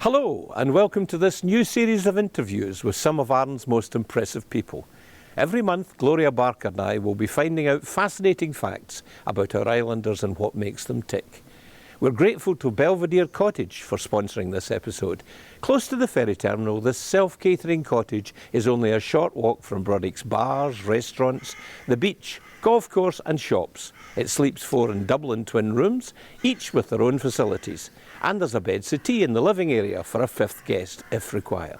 Hello and welcome to this new series of interviews with some of Arran's most impressive people. Every month, Gloria Barker and I will be finding out fascinating facts about our islanders and what makes them tick. We're grateful to Belvedere Cottage for sponsoring this episode. Close to the ferry terminal, this self-catering cottage is only a short walk from Brodick's bars, restaurants, the beach, golf course and shops. It sleeps 4 in Dublin twin rooms, each with their own facilities. And there's a bed settee in the living area for a 5th guest if required.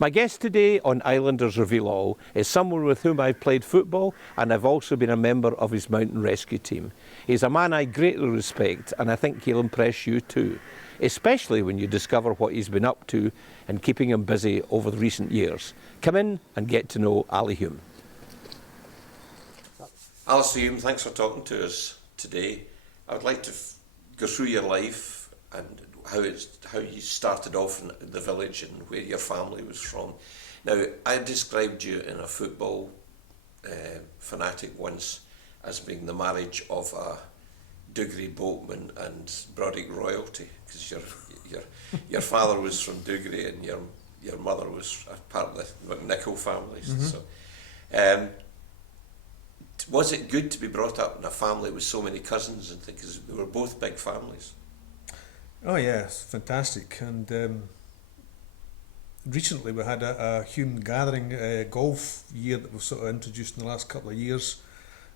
My guest today on Islanders Reveal All is someone with whom I've played football and I've also been a member of his mountain rescue team. He's a man I greatly respect and I think he'll impress you too, especially when you discover what he's been up to and keeping him busy over the recent years. Come in and get to know Ali Hume. Alistair Hume, thanks for talking to us today. I would like to go through your life and how you started off in the village and where your family was from. Now, I described you in a football fanatic once as being the marriage of a Dougray boatman and Brodick royalty, because your father was from Dougray and your mother was a part of the McNichol families. Mm-hmm. So, was it good to be brought up in a family with so many cousins and things? Because we were both big families. Oh yeah, it's fantastic. And recently we had a Hume gathering golf year that was sort of introduced in the last couple of years.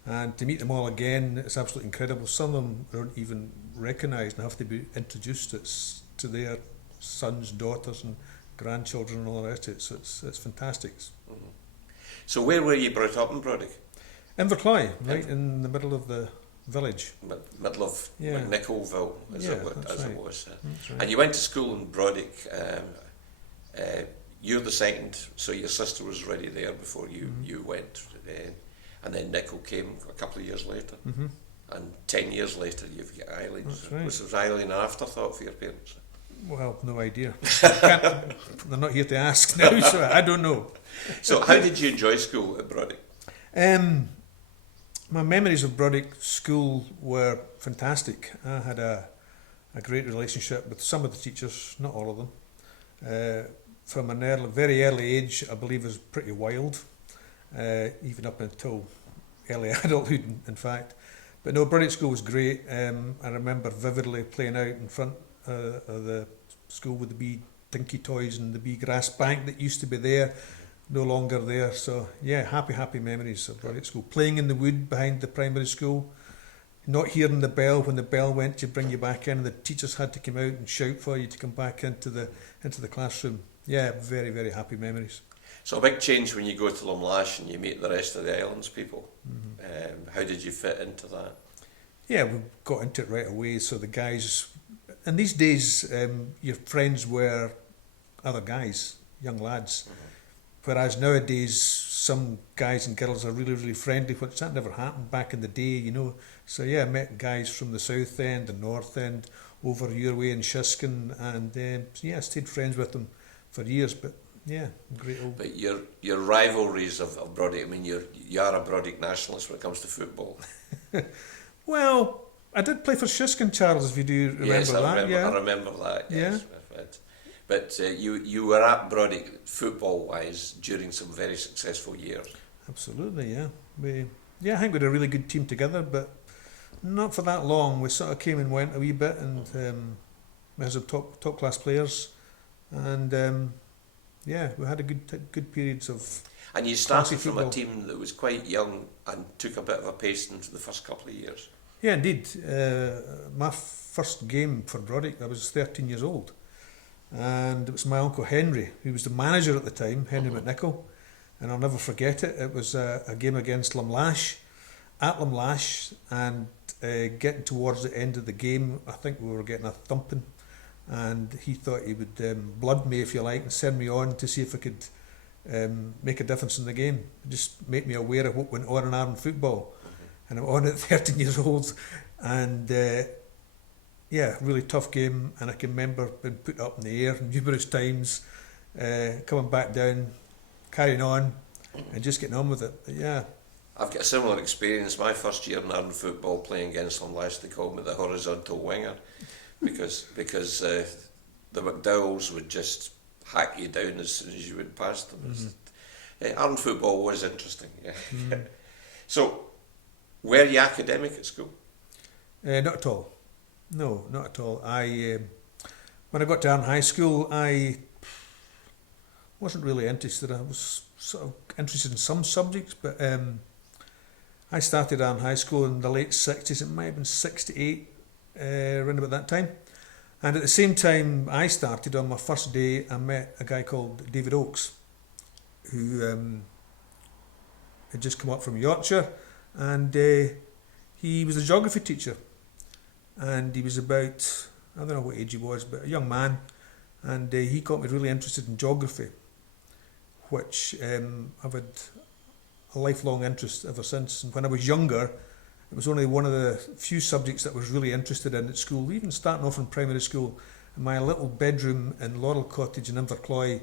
And to meet them all again, it's absolutely incredible. Some of them aren't even recognised and have to be introduced to their sons, daughters and grandchildren and all the rest of it. So it's fantastic. Mm-hmm. So where were you brought up in Brodick? Invercloy, right in the middle of the village. Middle of McNicholville, as it was. Right. And you went to school in Brodick. You're the second, so your sister was already there before you went. And then Nichol came a couple of years later. Mm-hmm. And 10 years later, you've got Eileen. Right. Was Eileen an afterthought for your parents? Well, no idea. They're not here to ask now, so I don't know. So how did you enjoy school at Brodick? My memories of Brodick School were fantastic. I had a great relationship with some of the teachers, not all of them. From an very early age, I believe it was pretty wild, even up until early adulthood, in fact. But no, Brodick School was great. I remember vividly playing out in front of the school with the wee dinky toys and the wee grass bank that used to be there. No longer there, so yeah, happy memories of Brodick School. Playing in the wood behind the primary school, not hearing the bell when the bell went to bring you back in. The teachers had to come out and shout for you to come back into the classroom. Yeah, very happy memories. So a big change when you go to Lumlash and you meet the rest of the islands people. Mm-hmm. How did you fit into that? Yeah, we got into it right away. So the guys, and these days, your friends were other guys, young lads. Mm-hmm. Whereas nowadays, some guys and girls are really friendly, which that never happened back in the day, you know. So yeah, I met guys from the south end, the north end, over your way in Shiskin, and I stayed friends with them for years. But yeah, great old. But your rivalries of Brodick, I mean, you are a Brodick nationalist when it comes to football. Well, I did play for Shiskin, Charles, if you do remember that. I remember that. Yes. Yeah. But you were at Brodick football-wise during some very successful years. Absolutely, yeah. I think we had a really good team together, but not for that long. We sort of came and went a wee bit, and we had some top class players, and we had a good periods of. And you started from a team that was quite young and took a bit of a pace into the first couple of years. Yeah, indeed. My first game for Brodick, I was 13 years old. And it was my uncle Henry, who was the manager at the time, Henry McNichol, and I'll never forget it. It was a game against Lumlash, at Lumlash, and getting towards the end of the game, I think we were getting a thumping, and he thought he would blood me, if you like, and send me on to see if I could make a difference in the game, just make me aware of what went on in Arran football. And I'm on at 13 years old, and really tough game, and I can remember being put up in the air numerous times, coming back down, carrying on, and just getting on with it. But yeah. I've got a similar experience. My first year in Arran football, playing against Lumlash, they called me the horizontal winger, because the McDowells would just hack you down as soon as you went past them. Arran football was interesting. Yeah. So, were you academic at school? Not at all. No, not at all. When I got to Arran High School, I wasn't really interested. I was sort of interested in some subjects, but I started Arran High School in the late 60s. It might have been 68, around about that time. And at the same time I started, on my first day, I met a guy called David Oakes, who had just come up from Yorkshire, and he was a geography teacher. And he was about, I don't know what age he was, but a young man, and he got me really interested in geography, which I've had a lifelong interest ever since. And when I was younger, it was only one of the few subjects that I was really interested in at school. Even starting off in primary school, in my little bedroom in Laurel Cottage in Invercloy,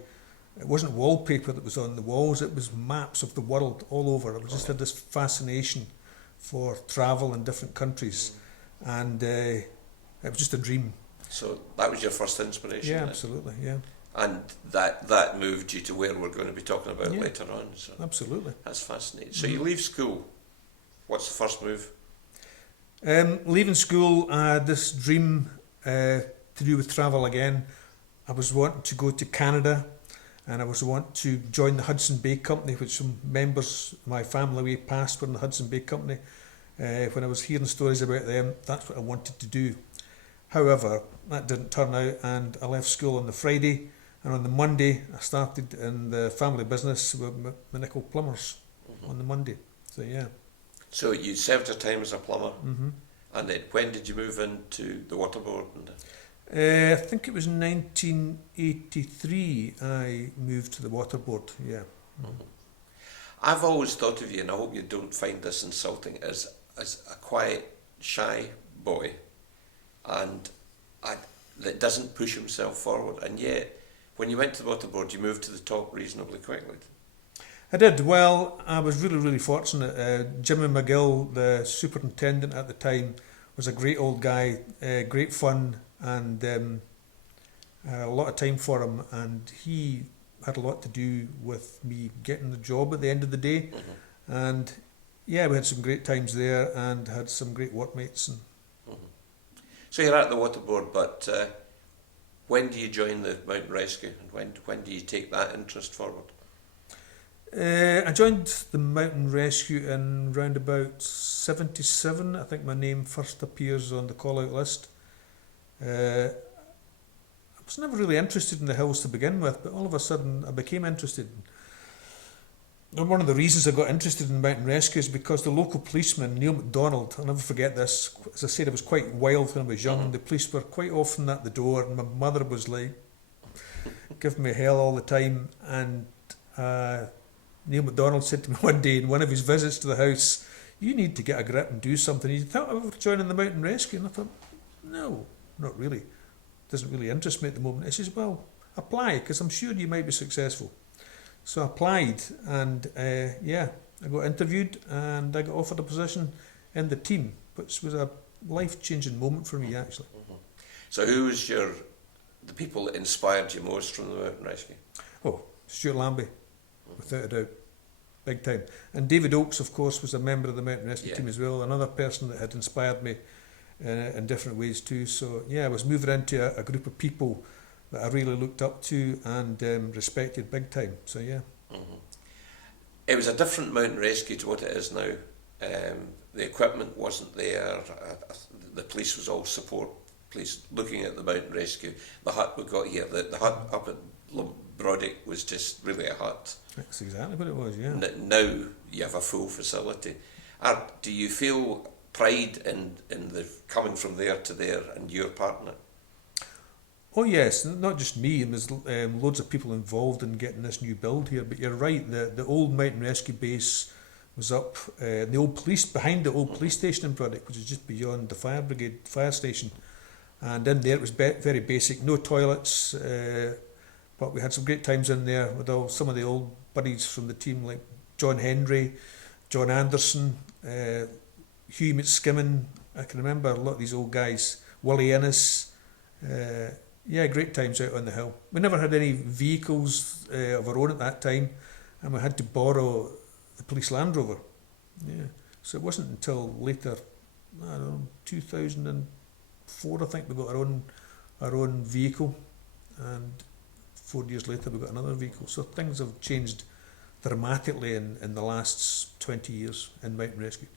it wasn't wallpaper that was on the walls, it was maps of the world all over. I just had this fascination for travel in different countries, and it was just a dream. So that was your first inspiration? Yeah, then? absolutely, yeah. And that moved you to where we're going to be talking about later on. So absolutely. That's fascinating. So you leave school. What's the first move? Leaving school, I had this dream to do with travel again. I was wanting to go to Canada, and I was wanting to join the Hudson Bay Company, which some members of my family way past were in the Hudson Bay Company. When I was hearing stories about them, that's what I wanted to do. However, that didn't turn out, and I left school on the Friday, and on the Monday I started in the family business with the nickel plumbers on the Monday. So yeah. So you served your time as a plumber, and then when did you move into the water board? I think it was 1983 I moved to the water board, yeah. I've always thought of you, and I hope you don't find this insulting, as a quiet, shy boy, and that doesn't push himself forward, and yet when you went to the water board you moved to the top reasonably quickly. I did. Well, I was really, really fortunate. Jimmy McGill, the superintendent at the time, was a great old guy, great fun, and I had a lot of time for him, and he had a lot to do with me getting the job at the end of the day. And yeah, we had some great times there and had some great workmates. And So you're at the water board, but when do you join the mountain rescue, and when do you take that interest forward? I joined the mountain rescue in round about 77. I think my name first appears on the call-out list. I was never really interested in the hills to begin with, but all of a sudden I became interested. And one of the reasons I got interested in mountain rescue is because the local policeman, Neil MacDonald, I'll never forget this, as I said, I was quite wild when I was young, and the police were quite often at the door, and my mother was like, giving me hell all the time, and Neil MacDonald said to me one day in one of his visits to the house, "You need to get a grip and do something." He thought of joining the mountain rescue, and I thought, no, not really. Doesn't really interest me at the moment. He says, "Well, apply, because I'm sure you might be successful." So I applied, and I got interviewed, and I got offered a position in the team, which was a life-changing moment for me, actually. So who was the people that inspired you most from the mountain rescue? Oh, Stuart Lambie, without a doubt, big time. And David Oakes, of course, was a member of the mountain rescue team as well, another person that had inspired me in different ways too. So yeah, I was moving into a group of people that I really looked up to and respected big time. So yeah. It was a different mountain rescue to what it is now. The equipment wasn't there. The police was all support police looking at the mountain rescue. The hut we got here, the hut up at Brodick was just really a hut. That's exactly what it was, yeah. Now you have a full facility. Do you feel pride in the coming from there to there and your part in it? Oh yes, not just me. There's loads of people involved in getting this new build here. But you're right. The old mountain rescue base was up the old police behind the old police station in Brodick, which is just beyond the fire brigade fire station. And in there it was very basic, no toilets. But we had some great times in there with some of the old buddies from the team, like John Henry, John Anderson, Hume at Skimming. I can remember a lot of these old guys. Willie Innes. Yeah, great times out on the hill. We never had any vehicles of our own at that time, and we had to borrow the police Land Rover. Yeah, so it wasn't until later, I don't know, 2004, I think, we got our own vehicle, and 4 years later we got another vehicle. So things have changed dramatically in the last 20 years in mountain rescue.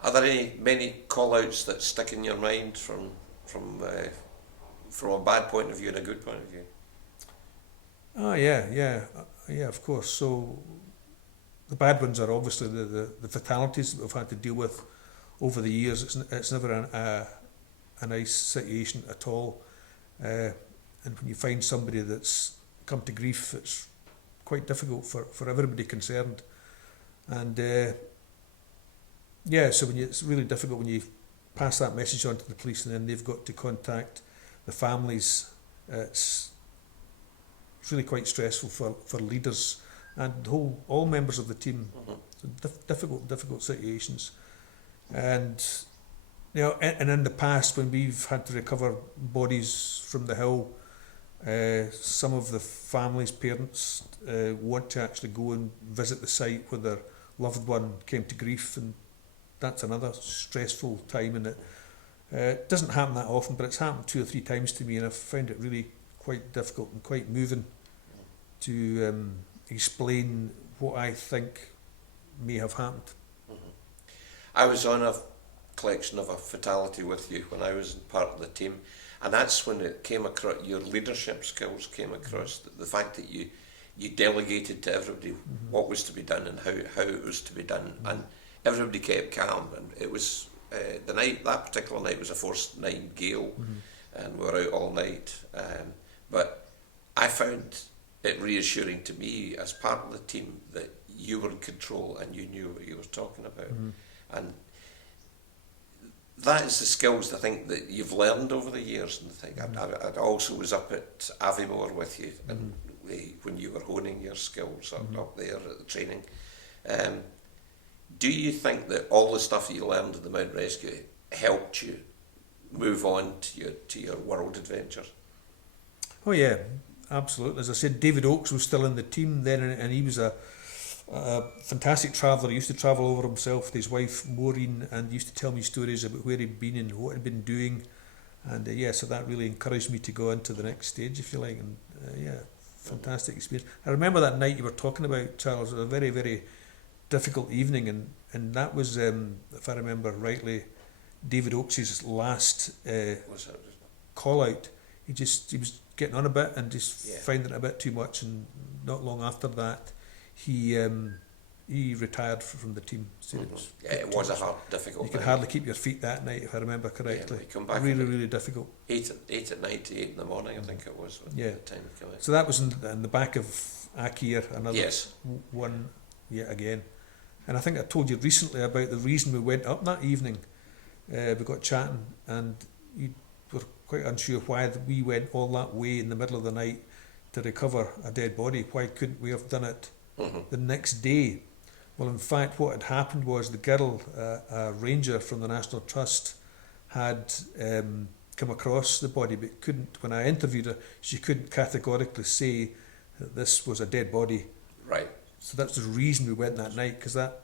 Are there many call-outs that stick in your mind from a bad point of view and a good point of view? Oh yeah, of course. So the bad ones are obviously the fatalities that we've had to deal with over the years. It's never a nice situation at all. And when you find somebody that's come to grief, it's quite difficult for everybody concerned. And so it's really difficult when you pass that message on to the police and then they've got to contact the families. It's really quite stressful for leaders and all members of the team. Difficult situations. And and in the past, when we've had to recover bodies from the hill, some of the families' parents want to actually go and visit the site where their loved one came to grief, and that's another stressful time. And it doesn't happen that often, but it's happened 2 or 3 times to me, and I've found it really quite difficult and quite moving to explain what I think may have happened. I was on a collection of a fatality with you when I was part of the team, and that's when it came across, your leadership skills came across, the fact that you delegated to everybody what was to be done and how it was to be done, and everybody kept calm. And it was that particular night was a force 9 gale, and we were out all night, but I found it reassuring to me as part of the team that you were in control and you knew what you were talking about. And that is the skills I think that you've learned over the years. And I think I also was up at Aviemore with you, and when you were honing your skills up there at the training. Do you think that all the stuff you learned at the Mountain Rescue helped you move on to your world adventures? Oh yeah, absolutely. As I said, David Oakes was still in the team then, and he was a fantastic traveller. He used to travel over himself with his wife Maureen, and used to tell me stories about where he'd been and what he'd been doing. And so that really encouraged me to go on to the next stage, if you like. And fantastic experience. I remember that night you were talking about, Charles. It was a very, very difficult evening, and that was, if I remember rightly, David Oakes' last call out. He was getting on a bit and just finding it a bit too much, and not long after that he retired from the team. So it was a hard, difficult. You could hardly keep your feet that night, if I remember correctly. Come back really difficult. 8 at night to 8 in the morning, I think it was. The time of coming. So that was in the back of Akir, another one yet again. And I think I told you recently about the reason we went up that evening. We got chatting, and you were quite unsure why we went all that way in the middle of the night to recover a dead body. Why couldn't we have done it the next day? Well, in fact, what had happened was the girl, a ranger from the National Trust, had come across the body, but couldn't. When I interviewed her, she couldn't categorically say that this was a dead body. Right. So that's the reason we went that night, because that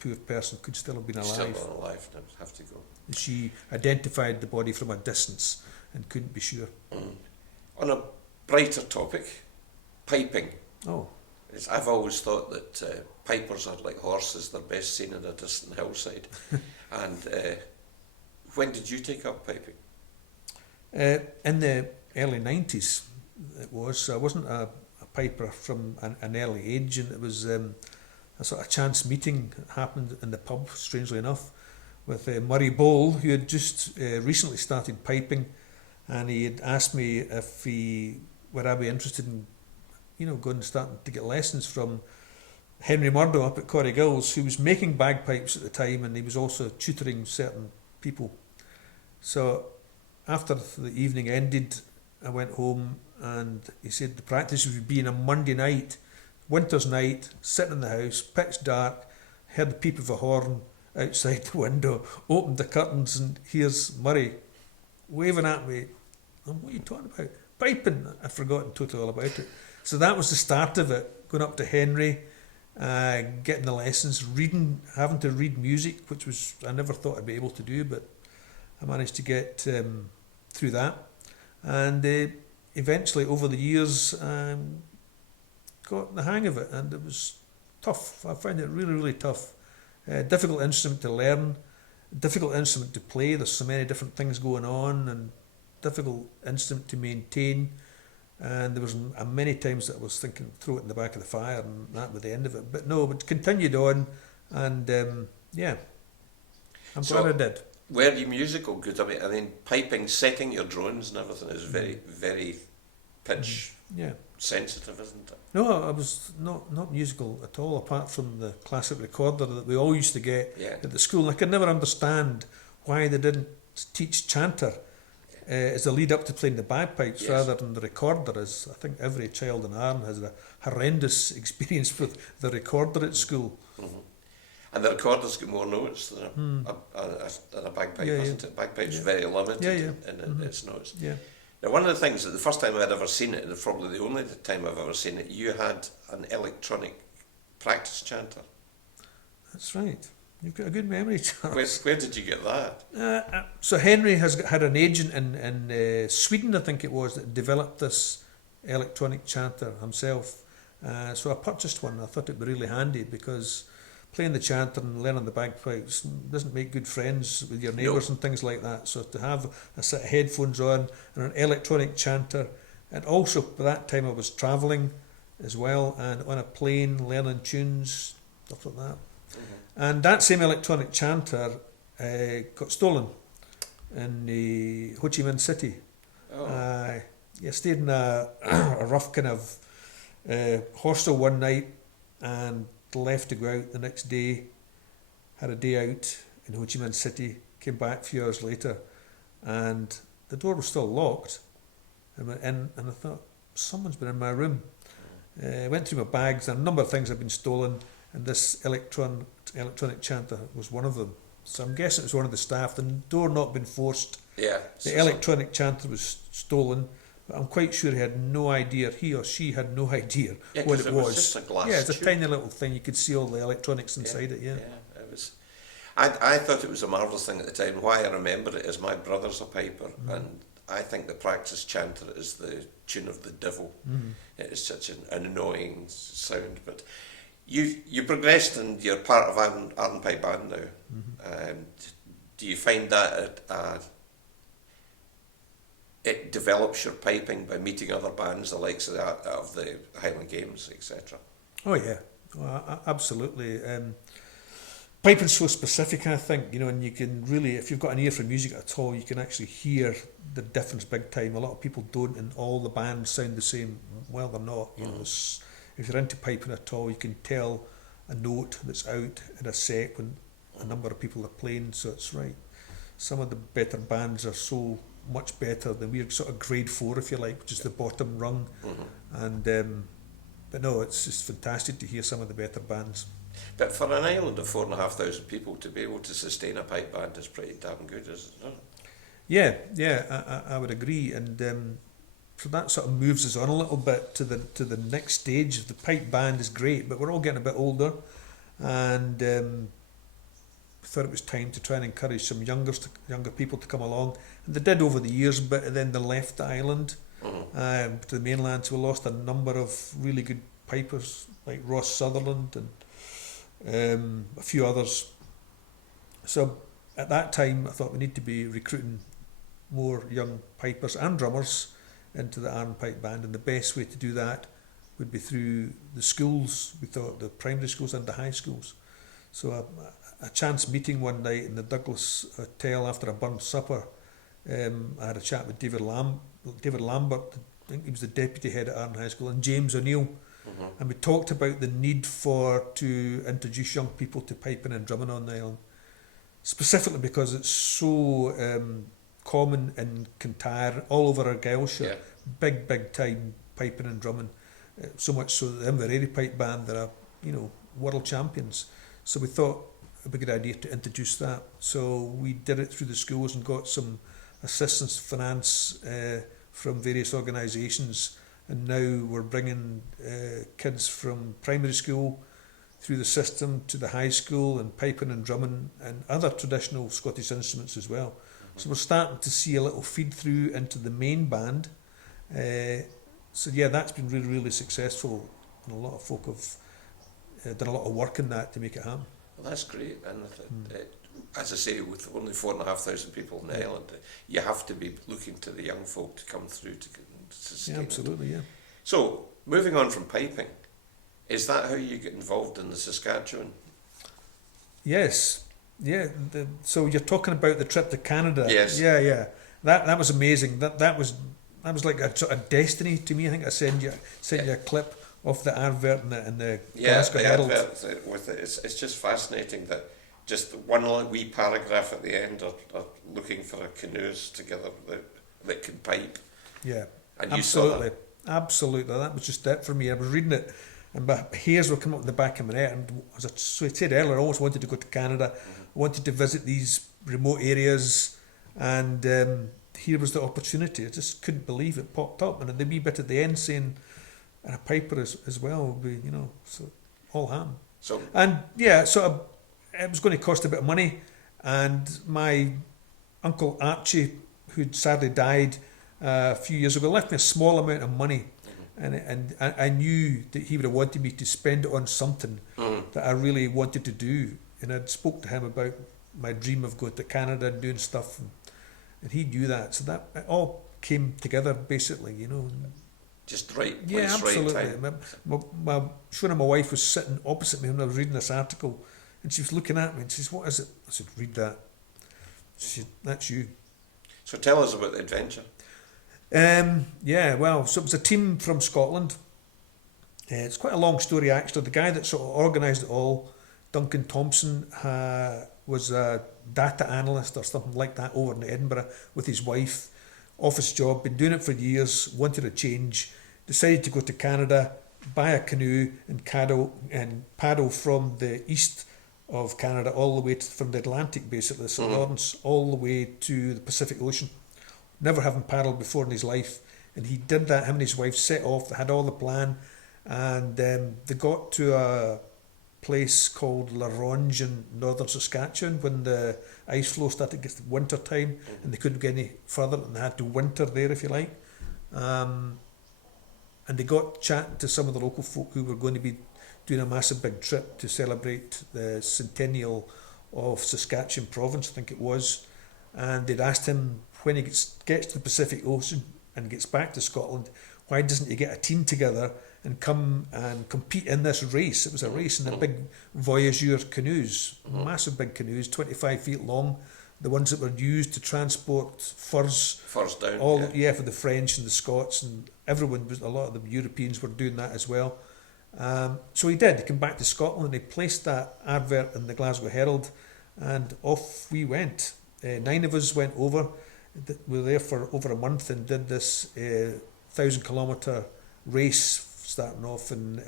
poor person could still have been alive. Still alive, and have to go. She identified the body from a distance and couldn't be sure. On a brighter topic, piping. Oh. I've always thought that pipers are like horses, they're best seen in a distant hillside. And when did you take up piping? In the early 90s it was. So I wasn't a piper from an early age, and it was a sort of chance meeting that happened in the pub, strangely enough, with Murray Bowl, who had just recently started piping, and he had asked me if would I be interested in going and starting to get lessons from Henry Murdo up at Corriegills, who was making bagpipes at the time, and he was also tutoring certain people. So after the evening ended, I went home, and he said the practice would be on a Monday night, winter's night, sitting in the house, pitch dark, heard the peep of a horn outside the window, opened the curtains, and here's Murray waving at me. And what are you talking about? piping. I'd forgotten totally all about it. So that was the start of it, going up to Henry, getting the lessons, reading, having to read music, which was, I never thought I'd be able to do, but I managed to get through that. And eventually, over the years, got the hang of it, and it was tough. I found it really, really tough. Difficult instrument to learn, difficult instrument to play. There's so many different things going on, and difficult instrument to maintain. And there was many times that I was thinking, throw it in the back of the fire, and that was the end of it. But no, but continued on, and yeah, I'm glad I did. Were you musical? Good. I mean, piping, setting your drones and everything is very, very pitch sensitive, isn't it? No, I was not musical at all, apart from the classic recorder that we all used to get at the school. And I could never understand why they didn't teach Chanter as a lead up to playing the bagpipes rather than the recorder. As I think every child in Arran has a horrendous experience with the recorder at school. Mm-hmm. And the recorder's got more notes than a bagpipe, isn't it? Bagpipe's very limited in its notes. Yeah. Now, one of the things that the first time I'd ever seen it, and probably the only time I've ever seen it, you had an electronic practice chanter. That's right. You've got a good memory, Charles. Where did you get that? So Henry had an agent in Sweden, I think it was, that developed this electronic chanter himself. So I purchased one. I thought it'd be really handy because playing the chanter and learning the bagpipes doesn't make good friends with your neighbours and things like that. So to have a set of headphones on and an electronic chanter, and also by that time I was travelling as well and on a plane learning tunes, stuff like that. Mm-hmm. And that same electronic chanter got stolen in Ho Chi Minh City. Oh. I stayed in a rough kind of hostel one night and left to go out the next day, had a day out in Ho Chi Minh City, came back a few hours later, and the door was still locked. I went in and I thought, someone's been in my room. I went through my bags, and a number of things had been stolen, and this electronic chanter was one of them. So I'm guessing it was one of the staff. The door not been forced. Yeah. The electronic chanter was stolen. I'm quite sure he or she had no idea what it was. Just a glass it's a tube. tiny little thing. You could see all the electronics inside it. Yeah, it was. I thought it was a marvellous thing at the time. Why I remember it is my brother's a piper, and I think the practice chanter is the tune of the devil. It is such an annoying sound. But you progressed and you're part of Arran Pipe Band now. Do you find that it develops your piping by meeting other bands, the likes of the Highland Games, etc.? Oh yeah, absolutely. Piping's so specific, I think, and you can really, if you've got an ear for music at all, you can actually hear the difference big time. A lot of people don't, and all the bands sound the same. Well, they're not. If you're into piping at all, you can tell a note that's out in a set when a number of people are playing. So it's right. Some of the better bands are so much better than we're sort of grade 4, if you like, which is the bottom rung. And but no, it's just fantastic to hear some of the better bands. But for an island of 4,500 people, to be able to sustain a pipe band is pretty damn good, isn't it? Yeah, I would agree. And so that sort of moves us on a little bit to the next stage. The pipe band is great, but we're all getting a bit older, and thought it was time to try and encourage some younger people to come along, and they did over the years, but then they left the island to the mainland, so we lost a number of really good pipers like Ross Sutherland and a few others. So at that time I thought we need to be recruiting more young pipers and drummers into the Arran Pipe Band, and the best way to do that would be through the schools. We thought the primary schools and the high schools. So a chance meeting one night in the Douglas Hotel after a burnt supper, I had a chat with David Lambert, I think he was the deputy head at Arran High School, and James O'Neill, and we talked about the need to introduce young people to piping and drumming on the island, specifically because it's so common in Kintyre, all over Argyllshire, big time piping and drumming, so much so that the Inverary Pipe Band, they're world champions. So we thought it'd be a good idea to introduce that. So we did it through the schools and got some assistance finance from various organisations, and now we're bringing kids from primary school through the system to the high school, and piping and drumming and other traditional Scottish instruments as well. So we're starting to see a little feed through into the main band. So yeah, that's been really, really successful, and a lot of folk have done a lot of work in that to make it happen. Well, that's great, and as I say, with only 4,500 people in the island, you have to be looking to the young folk to come through to sustain Yeah, absolutely, yeah. So, moving on from piping, is that how you get involved in the Saskatchewan? Yes, yeah. So you're talking about the trip to Canada. Yes. Yeah. That was amazing. That was like a sort of destiny to me. I think I sent you a clip of the advert in the Glasgow Herald. With it. It's just fascinating that just one wee paragraph at the end are looking for a canoes together that can pipe. Yeah, and you absolutely. saw that. Absolutely, that was just it for me. I was reading it, and my hairs were coming up the back of my neck. And as I said earlier, I always wanted to go to Canada. I wanted to visit these remote areas, and here was the opportunity. I just couldn't believe it popped up, and the wee bit at the end saying, "and a piper as well," will be, so all ham. So and yeah, so it was going to cost a bit of money, and my uncle Archie, who'd sadly died a few years ago, left me a small amount of money, and I knew that he would have wanted me to spend it on something that I really wanted to do, and I'd spoke to him about my dream of going to Canada and doing stuff, and he knew that, so that it all came together basically, just right place, yeah, absolutely. right time. My wife was sitting opposite me when I was reading this article, and she was looking at me and she says, "What is it?" I said, "Read that." She said, "That's you." So tell us about the adventure. Yeah, well, so it was a team from Scotland. It's quite a long story actually. The guy that sort of organised it all, Duncan Thompson, was a data analyst or something like that over in Edinburgh with his wife. Office job, been doing it for years, wanted a change, decided to go to Canada, buy a canoe and paddle from the east of Canada all the way from the Atlantic, basically, the St. Lawrence, all the way to the Pacific Ocean. Never having paddled before in his life, and he did that. Him and his wife set off. They had all the plan, and they got to a place called La Ronge in northern Saskatchewan when the ice flow started to get winter time, and they couldn't get any further, and they had to winter there, if you like. And they got chatting to some of the local folk who were going to be doing a massive big trip to celebrate the centennial of Saskatchewan province, I think it was. And they'd asked him, when he gets to the Pacific Ocean and gets back to Scotland, why doesn't he get a team together and come and compete in this race? It was a race in the big Voyageur canoes, massive big canoes, 25 feet long, the ones that were used to transport furs down, for the French and the Scots, and a lot of the Europeans were doing that as well. So he did. He came back to Scotland and he placed that advert in the Glasgow Herald, and off we went. 9 of us went over. We were there for over a month and did this 1,000-kilometre race, starting off in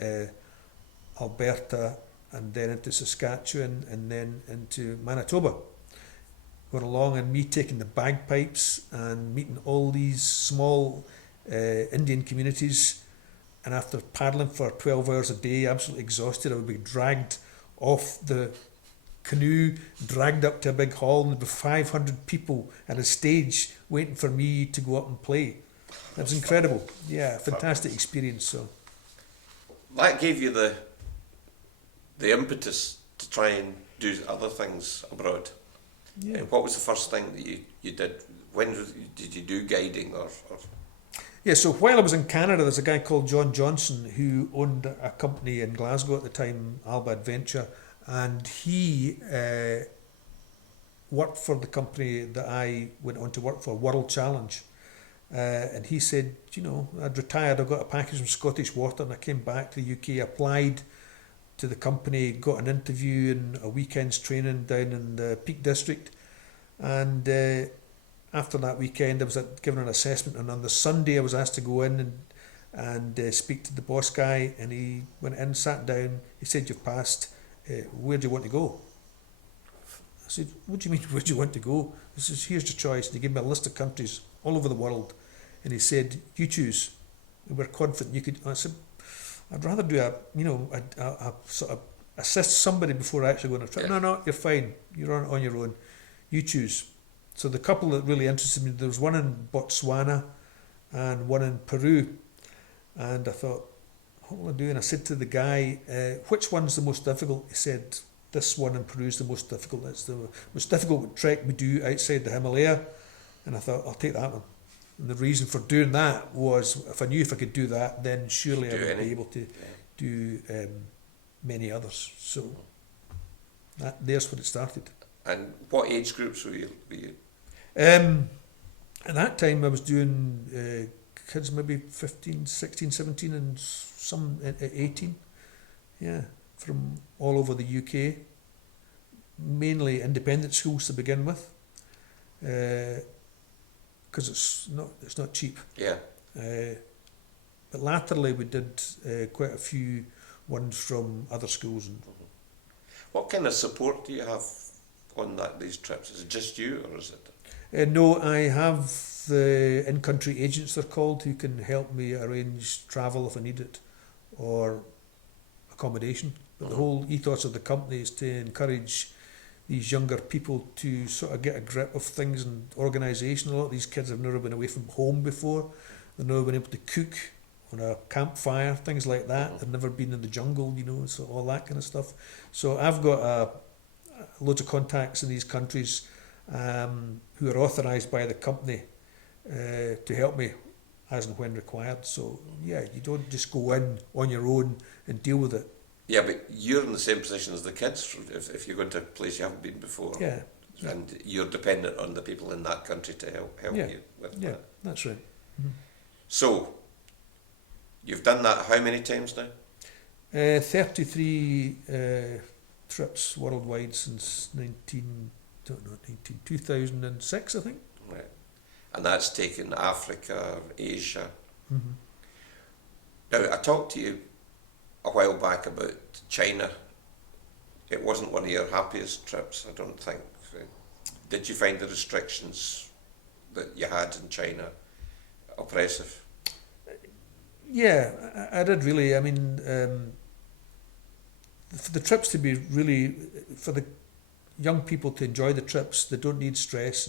Alberta and then into Saskatchewan and then into Manitoba. Going along, and me taking the bagpipes and meeting all these small Indian communities, and after paddling for 12 hours a day, absolutely exhausted, I would be dragged off the canoe, dragged up to a big hall, and there were 500 people at a stage waiting for me to go up and play. It was incredible. Yeah, fantastic experience. So that gave you the impetus to try and do other things abroad. yeah. What was the first thing that you did? When did you do guiding or? Yeah, so while I was in Canada, there's a guy called John Johnson who owned a company in Glasgow at the time, Alba Adventure, and he worked for the company that I went on to work for, World Challenge. And he said, I'd retired, I got a package from Scottish Water, and I came back to the UK, applied to the company, got an interview and a weekend's training down in the Peak District. And after that weekend, I was given an assessment, and on the Sunday I was asked to go in and speak to the boss guy, and he went in, sat down, he said, "You've passed, where do you want to go?" I said, "What do you mean, where do you want to go?" He says, "Here's your choice." And he gave me a list of countries all over the world. and he said, "You choose." And we're confident you could. I said, "I'd rather do a sort of assist somebody before I actually go on a trip." Yeah. No, you're fine. You're on your own. You choose. So the couple that really interested me, there was one in Botswana and one in Peru, and I thought, what will I do? And I said to the guy, which one's the most difficult? He said, this one in Peru is the most difficult. It's the most difficult trek we do outside the Himalaya. And I thought, I'll take that one. And the reason for doing that was, if I knew if I could do that, then surely I would be able to do many others. So there's where it started. And what age groups were you? At that time I was doing kids maybe 15, 16, 17 and some at 18. Yeah, from all over the UK. Mainly independent schools to begin with. Because it's not cheap. Yeah. But latterly we did quite a few ones from other schools. And what kind of support do you have on these trips? Is it just you, or is it? No, I have the in-country agents, they're called, who can help me arrange travel if I need it, or accommodation. But the whole ethos of the company is to encourage these younger people to sort of get a grip of things and organisation. A lot of these kids have never been away from home before. They've never been able to cook on a campfire, things like that. They've never been in the jungle, so all that kind of stuff. So I've got loads of contacts in these countries who are authorised by the company to help me as and when required. So yeah, you don't just go in on your own and deal with it. Yeah, but you're in the same position as the kids if you're going to a place you haven't been before. Yeah. And you're dependent on the people in that country to help you with that. That's right. Mm-hmm. So, you've done that how many times now? 33 trips worldwide since 2006, I think. Right. And that's taken Africa, Asia. Mm-hmm. Now, I talked to you a while back about China. It wasn't one of your happiest trips, I don't think. Did you find the restrictions that you had in China oppressive? Yeah, I did really. I mean, for the trips to be really, for the young people to enjoy the trips, they don't need stress,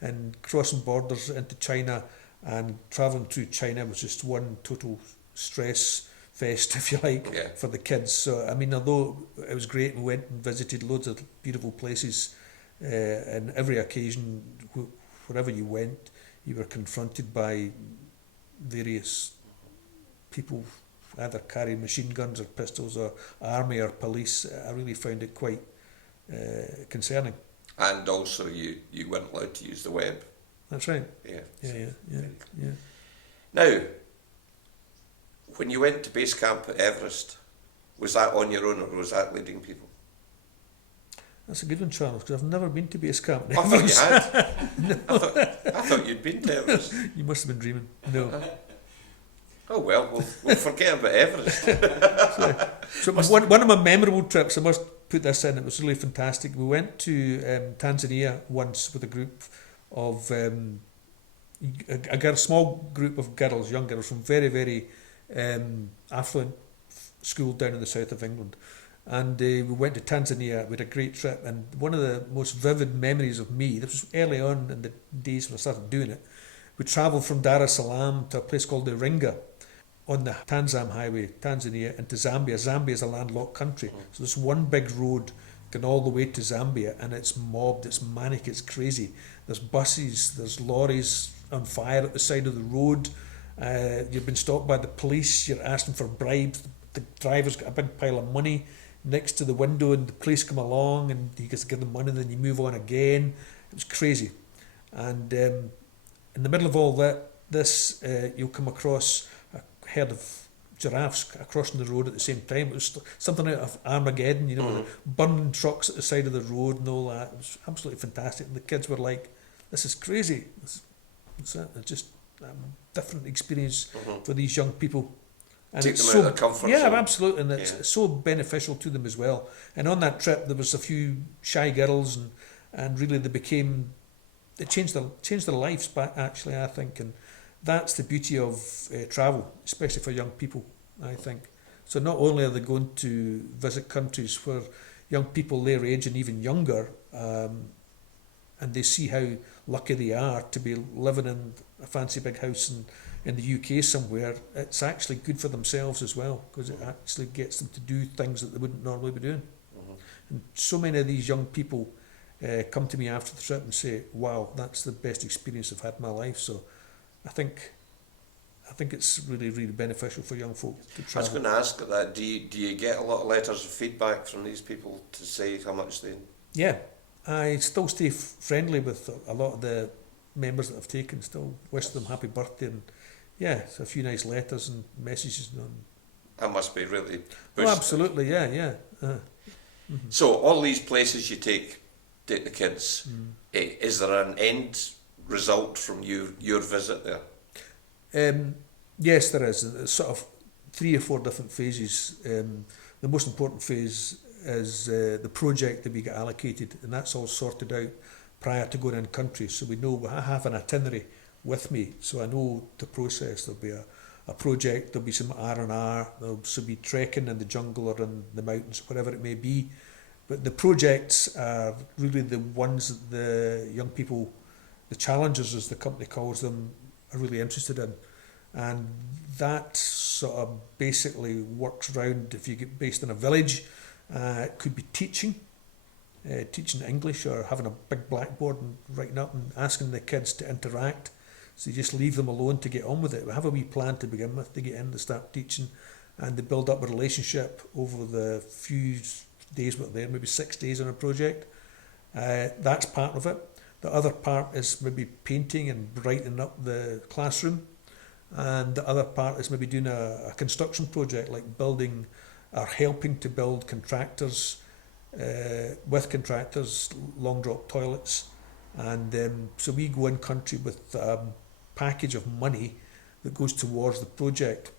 and crossing borders into China and travelling through China was just one total stress fest, if you like, for the kids. So, I mean, although it was great, we went and visited loads of beautiful places, and every occasion, wherever you went, you were confronted by various people either carrying machine guns or pistols or army or police. I really found it quite concerning. And also you weren't allowed to use the web. That's right. Yeah. Now, when you went to base camp at Everest, was that on your own or was that leading people? That's a good one, Charles, because I've never been to base camp. I thought you had. No. I thought you'd been to Everest. You must have been dreaming. No. Oh well, we'll forget about Everest. So one of my memorable trips, I must put this in, it was really fantastic. We went to Tanzania once with a group of a small group of girls, young girls from very, very affluent school down in the south of England. And we went to Tanzania. We had a great trip, and one of the most vivid memories of me, this was early on in the days when I started doing it, we travelled from Dar es Salaam to a place called Iringa on the Tanzam Highway, Tanzania, into Zambia. Zambia is a landlocked country. So there's one big road going all the way to Zambia, and it's mobbed, it's manic, it's crazy. There's buses, there's lorries on fire at the side of the road. You've been stopped by the police, you're asking for bribes. The driver's got a big pile of money next to the window, and the police come along and he gets to give them money, then you move on again. It was crazy. And in the middle of all this, you'll come across a herd of giraffes crossing the road at the same time. It was something out of Armageddon, burning trucks at the side of the road and all that. It was absolutely fantastic. And the kids were like, this is crazy. It's just a different experience for these young people. And take it's them so, out of their comfort yeah, zone. absolutely, and it's so beneficial to them as well. And on that trip, there was a few shy girls, and really they changed their lives back. Actually, I think, and that's the beauty of travel, especially for young people, I think. So not only are they going to visit countries where young people their age and even younger, and they see how lucky they are to be living in a fancy big house in the UK somewhere, it's actually good for themselves as well, because it actually gets them to do things that they wouldn't normally be doing. And so many of these young people come to me after the trip and say, wow, that's the best experience I've had in my life. So I think it's really, really beneficial for young folk to travel. I was going to ask that, do you get a lot of letters of feedback from these people to say how much they... Yeah, I still stay friendly with a lot of the members that I've taken, still wish them happy birthday, and yeah, it's a few nice letters and messages. That must be really... Oh, absolutely, yeah. So all these places you take the kids, is there an end result from your visit there? Yes, there is. There's sort of 3 or 4 different phases. The most important phase is the project that we get allocated, and that's all sorted out prior to going in country. So we know I have an itinerary with me, so I know the process. There'll be a project, there'll be some R&R, there'll be trekking in the jungle or in the mountains, whatever it may be. But the projects are really the ones that the young people, the challengers as the company calls them, are really interested in. And that sort of basically works around, if you get based in a village, it could be teaching English, or having a big blackboard and writing up and asking the kids to interact. So you just leave them alone to get on with it. We have a wee plan to begin with to get in, to start teaching, and they build up a relationship over the few days we're there, maybe 6 days on a project. That's part of it. The other part is maybe painting and brightening up the classroom. And the other part is maybe doing a construction project, like building or helping to build with contractors, long drop toilets. And so we go in country with a package of money that goes towards the project.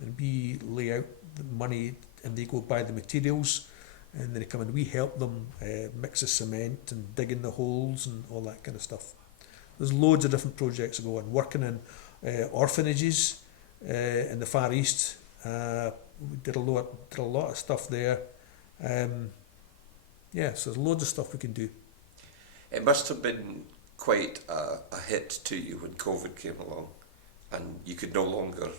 And we lay out the money and they go buy the materials. And then they come and we help them mix the cement and dig in the holes and all that kind of stuff. There's loads of different projects that go on. Working in orphanages in the Far East. We did a lot of stuff there. So there's loads of stuff we can do. It must have been quite a hit to you when COVID came along and you could no longer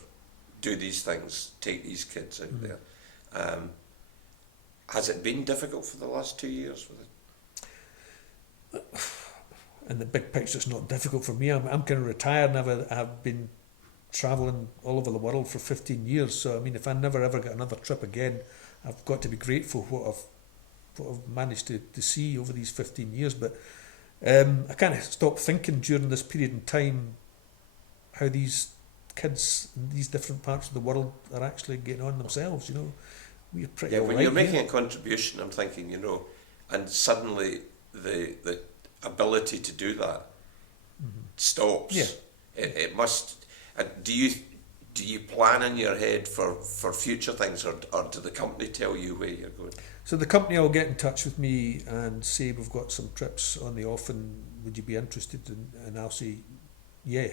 do these things, take these kids out there. Has it been difficult for the last 2 years with it? In the big picture, it's not difficult for me. I'm kind of retired and I've been travelling all over the world for 15 years. So, I mean, if I never ever get another trip again, I've got to be grateful for what I've managed to see over these 15 years. But I kind of stopped thinking during this period in time how these kids in these different parts of the world are actually getting on themselves, you know. We're pretty when you're making a contribution, I'm thinking, you know, and suddenly the ability to do that stops. Yeah. It must. Do you plan in your head for future things, or do the company tell you where you're going? So the company will get in touch with me and say, we've got some trips on the off and would you be interested? And I'll say, yeah.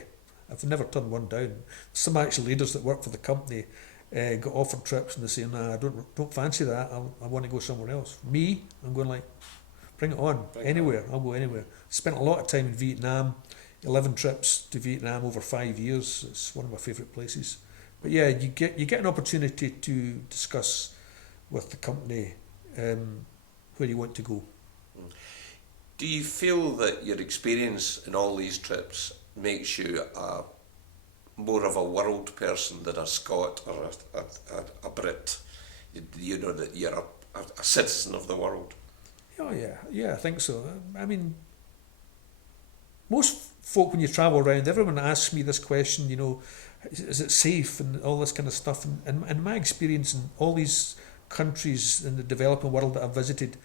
I've never turned one down. Some actual leaders that work for the company got offered trips and they say, nah, I don't fancy that. I want to go somewhere else. Me, I'm going like, bring it on. Anywhere. I'll go anywhere. Spent a lot of time in Vietnam, 11 trips to Vietnam over 5 years. It's one of my favourite places. But yeah, you get an opportunity to discuss with the company where you want to go. Do you feel that your experience in all these trips makes you more of a world person than a Scot or a Brit? You know that you're a citizen of the world. Oh yeah, I think so. I mean, most folk when you travel around, everyone asks me this question, you know, is it safe and all this kind of stuff. And in my experience in all these countries in the developing world that I've visited,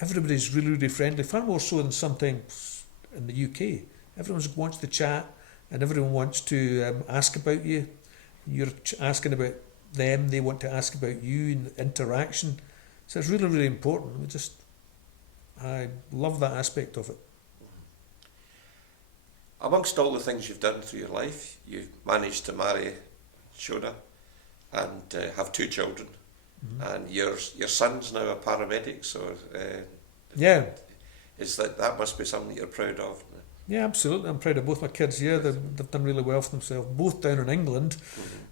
everybody's really, really friendly, far more so than sometimes in the UK. Everyone wants to chat and everyone wants to ask about you. You're asking about them, they want to ask about you, and interaction. So it's really, really important. I love that aspect of it. Amongst all the things you've done through your life, you've managed to marry Shona and have 2 children. And your son's now a paramedic, so Yeah. that must be something you're proud of. Yeah, absolutely. I'm proud of both my kids. Yeah, they've done really well for themselves, both down in England.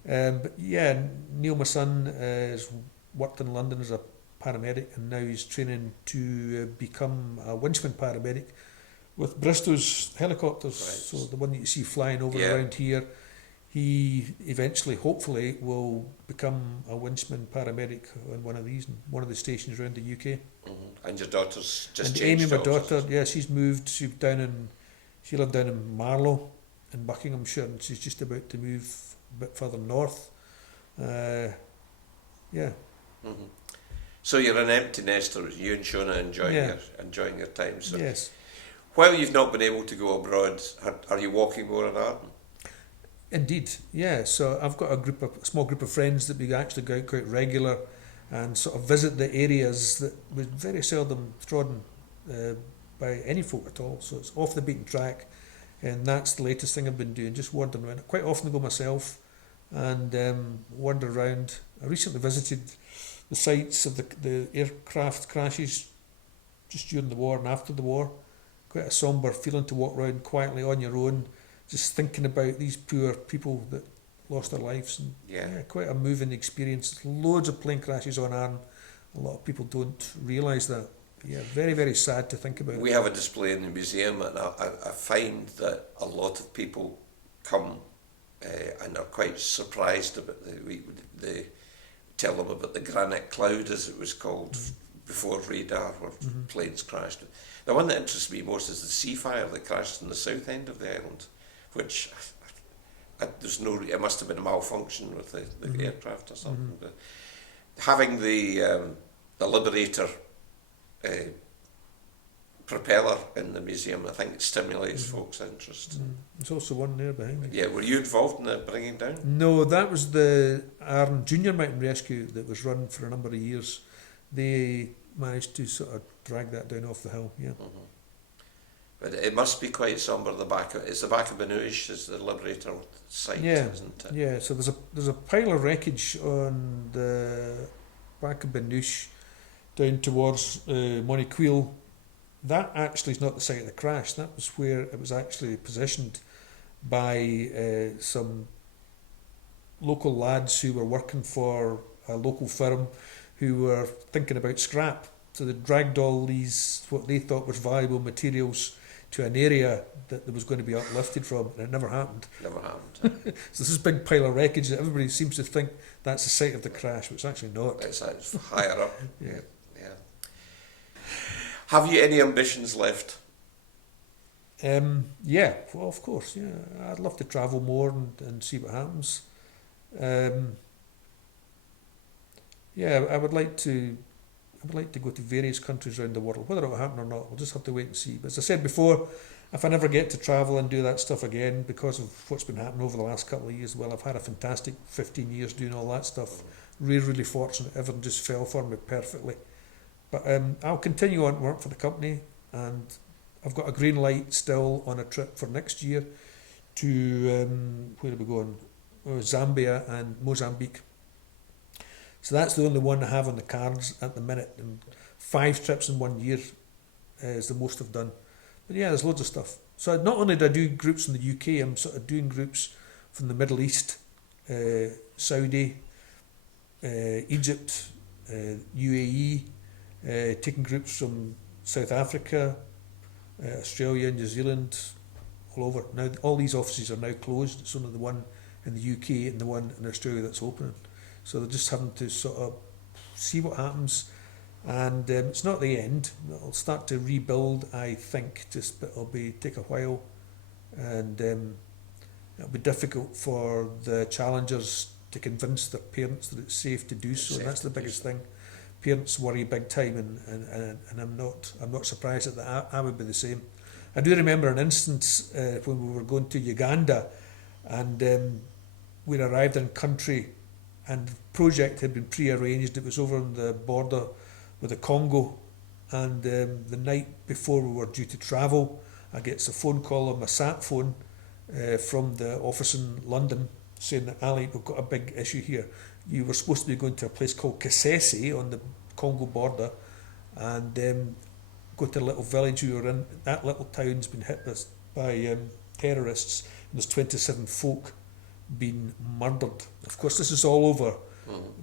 But yeah, Neil, my son, has worked in London as a paramedic, and now he's training to become a winchman paramedic with Bristow's helicopters. Right. So the one that you see flying over Yeah. around here, he eventually, hopefully, will become a winchman paramedic on one of these, one of the stations around the UK. And your daughter's just And changed Amy, my jobs. daughter, yeah, she's moved. She lived down in Marlow in Buckinghamshire, and she's just about to move a bit further north. Yeah. So you're an empty nester. You and Shona enjoying Yeah. enjoying your time. So Yes. while you've not been able to go abroad, are you walking more in Arran? Indeed. Yeah. So I've got a small group of friends that we actually go out quite regular and sort of visit the areas that was very seldom trodden by any folk at all. So it's off the beaten track, and that's the latest thing I've been doing, just wandering around. Quite often I go myself and wander around. I recently visited the sites of the aircraft crashes just during the war and after the war. Quite a sombre feeling to walk around quietly on your own, just thinking about these poor people that lost their lives. And Yeah. quite a moving experience. Loads of plane crashes on Arran. A lot of people don't realise that. Yeah, very, very sad to think about. We have a display in the museum, and I find that a lot of people come and are quite surprised about they tell them about the granite cloud, as it was called before radar or planes crashed. The one that interests me most is the sea fire that crashed in the south end of the island, which it must have been a malfunction with the aircraft or something. But having the Liberator propeller in the museum, I think it stimulates folks' interest. There's also one there behind me. Yeah, were you involved in the bringing down? No, that was the Arran Junior Mountain Rescue that was run for a number of years. They managed to sort of drag that down off the hill, yeah. But it must be quite sombre. The back of Benouche is the Liberator site, Yeah, isn't it? yeah. So there's a pile of wreckage on the back of Benouche down towards Montequil. That actually is not the site of the crash. That was where it was actually positioned by some local lads who were working for a local firm who were thinking about scrap. So they dragged all these, what they thought was valuable materials, to an area that there was going to be uplifted from, and it never happened. Never happened. So this big pile of wreckage that everybody seems to think that's the site of the crash, but it's actually not. It's higher up. Yeah. Yeah. Have you any ambitions left? Yeah, well, of course. Yeah, I'd love to travel more and see what happens. Yeah, I would like to go to various countries around the world. Whether it will happen or not, we'll just have to wait and see. But as I said before, if I never get to travel and do that stuff again because of what's been happening over the last couple of years, well, I've had a fantastic 15 years doing all that stuff. Really, really fortunate. Everything just fell for me perfectly. But I'll continue on to work for the company, and I've got a green light still on a trip for next year to, where are we going? Zambia and Mozambique. So that's the only one I have on the cards at the minute, and 5 trips in 1 year is the most I've done. But yeah, there's loads of stuff. So not only do I do groups in the UK, I'm sort of doing groups from the Middle East, Saudi, Egypt, UAE, taking groups from South Africa, Australia, New Zealand, all over. Now all these offices are now closed. It's only the one in the UK and the one in Australia that's opening. So they're just having to sort of see what happens, and it's not the end. It'll start to rebuild, I think. But it'll take a while, and it'll be difficult for the challengers to convince their parents that it's safe to do so. And that's the biggest thing. Parents worry big time, and I'm not surprised at that. I would be the same. I do remember an instance when we were going to Uganda, and we arrived in country. And the project had been pre-arranged. It was over on the border with the Congo, and the night before we were due to travel, I get a phone call on my sat phone from the office in London saying that, Ali, we've got a big issue here. You were supposed to be going to a place called Kasese on the Congo border and go to a little village you were in. That little town's been hit by terrorists, and there's 27 folk been murdered. Of course, this is all over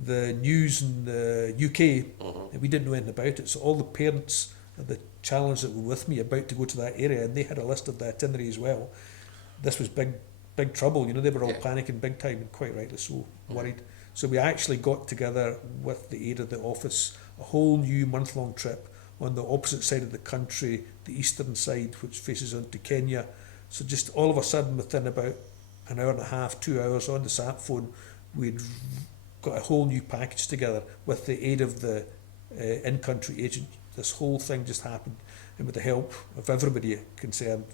the news in the UK, and we didn't know anything about it. So all the parents of the challenge that were with me about to go to that area, and they had a list of the itinerary as well. This was big trouble. You know, they were all panicking big time, and quite rightly so, worried. So we actually got together with the aid of the office, a whole new month-long trip on the opposite side of the country, the eastern side, which faces onto Kenya. So just all of a sudden, within about an hour and a half, 2 hours on the sat phone, we'd got a whole new package together with the aid of the in-country agent. This whole thing just happened, and with the help of everybody concerned,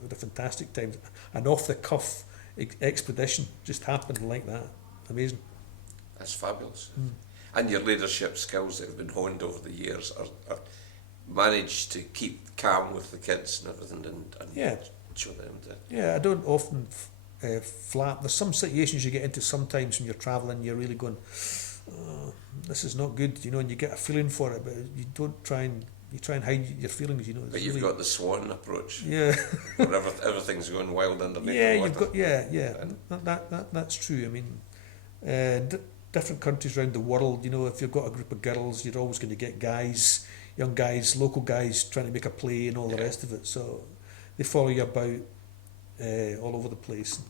we had a fantastic time. An off-the-cuff expedition just happened like that. Amazing. That's fabulous. And your leadership skills that have been honed over the years are managed to keep calm with the kids and everything, and show them that. Yeah, I don't often flap. There's some situations you get into sometimes when you're travelling, you're really going, oh, this is not good, you know, and you get a feeling for it, but you don't try and hide your feelings, you know. But you've got the swan approach. Yeah. Where everything's going wild underneath. Yeah, the water. you've got that's true. I mean, different countries around the world, you know, if you've got a group of girls, you're always going to get guys, young guys, local guys trying to make a play and all the rest of it. So they follow you about all over the place.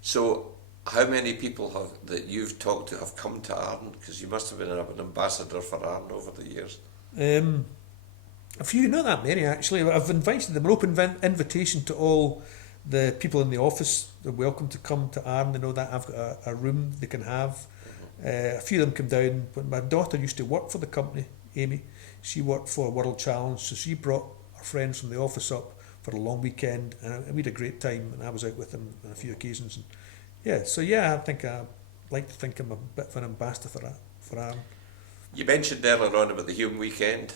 So how many people that you've talked to have come to Arran? Because you must have been an ambassador for Arran over the years. A few, not that many actually. I've invited them, an open invitation to all the people in the office. They're welcome to come to Arran. They know that I've got a room they can have. A few of them come down. But my daughter used to work for the company, Amy. She worked for World Challenge, so she brought her friends from the office up for a long weekend, and we had a great time, and I was out with them on a few occasions. And I think I like to think I'm a bit of an ambassador for Arran. You mentioned earlier on about the Hume weekend.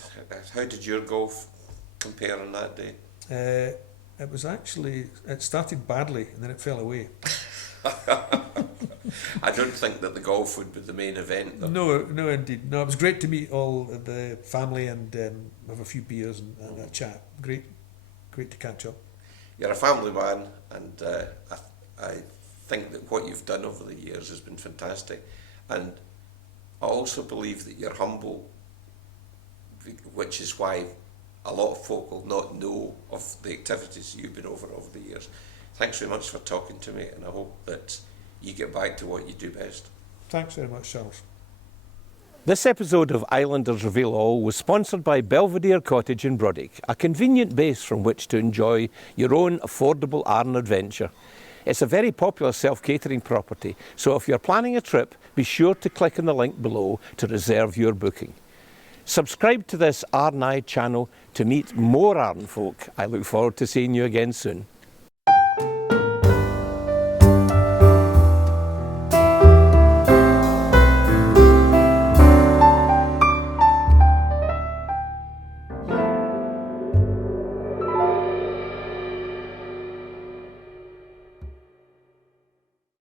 How did your golf compare on that day? It started badly and then it fell away. I don't think that the golf would be the main event, though. No, indeed. No, it was great to meet all the family and have a few beers and a chat. Great to catch up. You're a family man, and I think that what you've done over the years has been fantastic. And I also believe that you're humble, which is why a lot of folk will not know of the activities you've been over the years. Thanks very much for talking to me, and I hope that you get back to what you do best. Thanks very much, Charles. This episode of Islanders Reveal All was sponsored by Belvedere Cottage in Brodick, a convenient base from which to enjoy your own affordable Arran adventure. It's a very popular self-catering property, so if you're planning a trip, be sure to click on the link below to reserve your booking. Subscribe to this Arran channel to meet more Arran folk. I look forward to seeing you again soon.